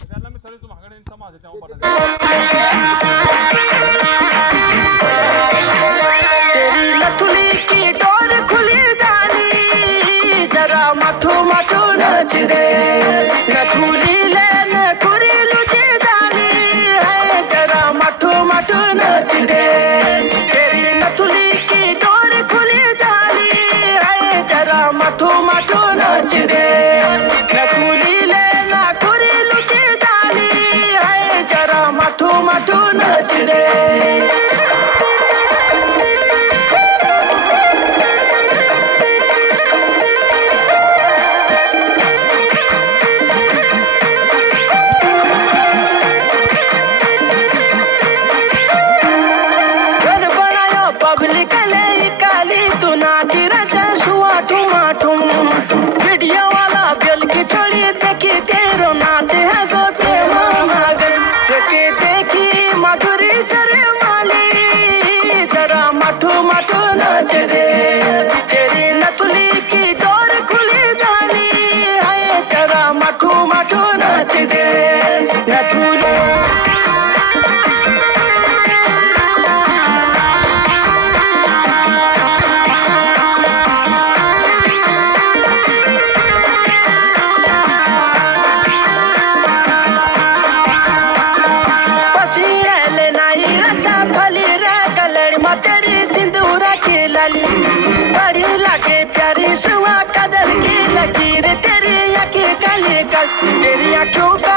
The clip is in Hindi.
त्याला मी सर्व तुम्हाकडे समाज आहे तेव्हा तेरी लथुली की डोर खुली जानी जरा मठू मठू नच दे लथुली लेने खुरी लुची जानी है जरा मठू मठू नच दे तेरी लथुली की डोर खुली जानी है जरा मठू मठू नच दे लथुली लेना खुरी लुची जानी है जरा मठू मठू नच दे वीडियो वाला बेल की छोड़ी देखी तेरो नाच है गोते मांगन देखी माधुरी शर्माली जरा मठू मठू नाच दे तेरी लथुली की डोर खुली जानी है जरा मठू मठू नाच दे लथुली तेरी सिंदूरा की लाली बड़ी लगे प्यारी सुहा काजल की लकीर तेरी आंखें काली काली तेरी आंखों का